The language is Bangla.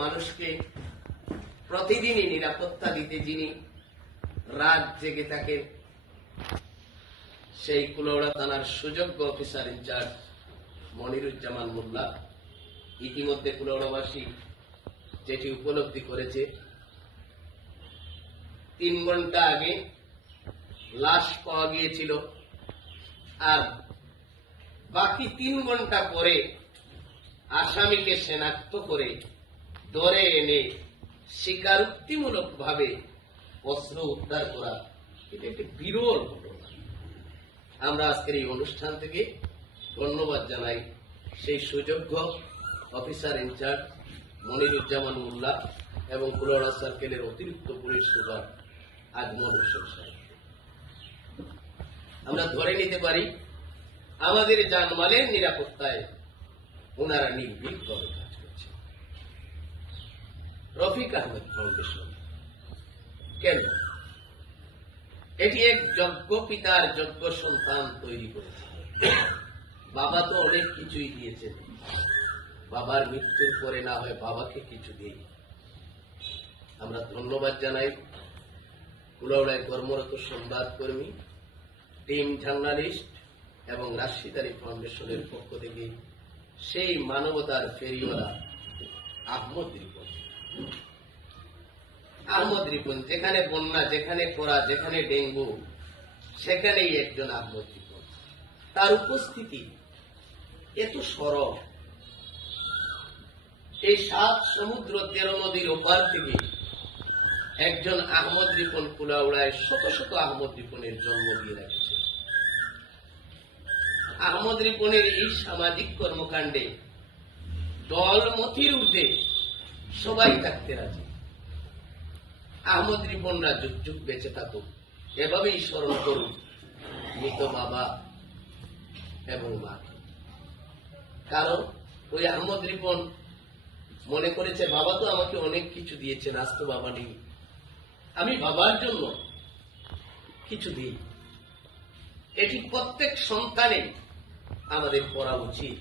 মানুষকে প্রতিদিনই নিরাপত্তা দিতে যিনি রাত জেগে থাকেন, সেই কুলাউড়া থানার সুযোগ্য অফিসার ইনচার্জ মনিরুজ্জামান মোল্লা ইতিমধ্যে কুলাউড়াবাসী যেটি উপলব্ধি করেছে, 3 ঘন্টা আগে লাশ পাওয়া গিয়েছিল, আর বাকি 3 ঘন্টা পরে আসামিকে শনাক্ত করে ধরে এনে স্বীকারোক্তিমূলক ভাবে অস্ত্র উদ্ধার করা, এটা একটি বিরল ঘটনা। আমরা আজকের এই অনুষ্ঠান থেকে ধন্যবাদ জানাই সেই সুযোগ্য অফিসার ইনচার্জ মনিরুজ্জামান মোল্লা এবং কুলাউড়া সার্কেলের অতিরিক্ত পুলিশ সুপার আজমল হোসেন সাহেব। আমরা ধরে নিতে পারি আমাদের জানমালের নিরাপত্তায় ওনারা নির্ভীকভাবে কাজ করছে। রফিক আহমেদ ফাউন্ডেশন কেন? এটি এক যোগ্য পিতার যোগ্য সন্তান তৈরি করেছে। বাবা তো অনেক কিছুই দিয়েছেন, বাবার মৃত্যুর পরে না হয় বাবাকে কিছু দিই। আমরা ধন্যবাদ জানাই কুলাউড়ায় কর্মরত সংবাদকর্মী, টিম জার্নালিস্ট এবং রাশিদ আলী ফাউন্ডেশনের পক্ষ থেকে সেই মানবতার ফেরিওয়ালা আহমদ রিপন। যেখানে বন্যা, যেখানে খরা, যেখানে ডেঙ্গু, সেখানেই একজন আহমদ রিপন। তার উপস্থিতি এত সরল। এই 7 সমুদ্র 13 নদীর ওপার থেকে একজন আহমদ রিপন কুলাউড়ায় শত শত আহমদ রিপনের জন্ম দিয়ে রাখছে। আহমদ রিপনের এই সামাজিক কর্মকাণ্ডে দল মতির ঊর্ধ্বে সবাই থাকতে রাজি। আহমদ রিপনরা যুগ যুগ বেঁচে থাকুক, এভাবেই স্মরণ করুন মৃত বাবা এবং মা। কারণ ওই আহমদ রিপন মনে করেছে বাবা তো আমাকে অনেক কিছু দিয়েছেন, আজ তো বাবা নেই, আমি বাবার জন্য কিছু দিই। এটি প্রত্যেক সন্তানে আমাদের করা উচিত।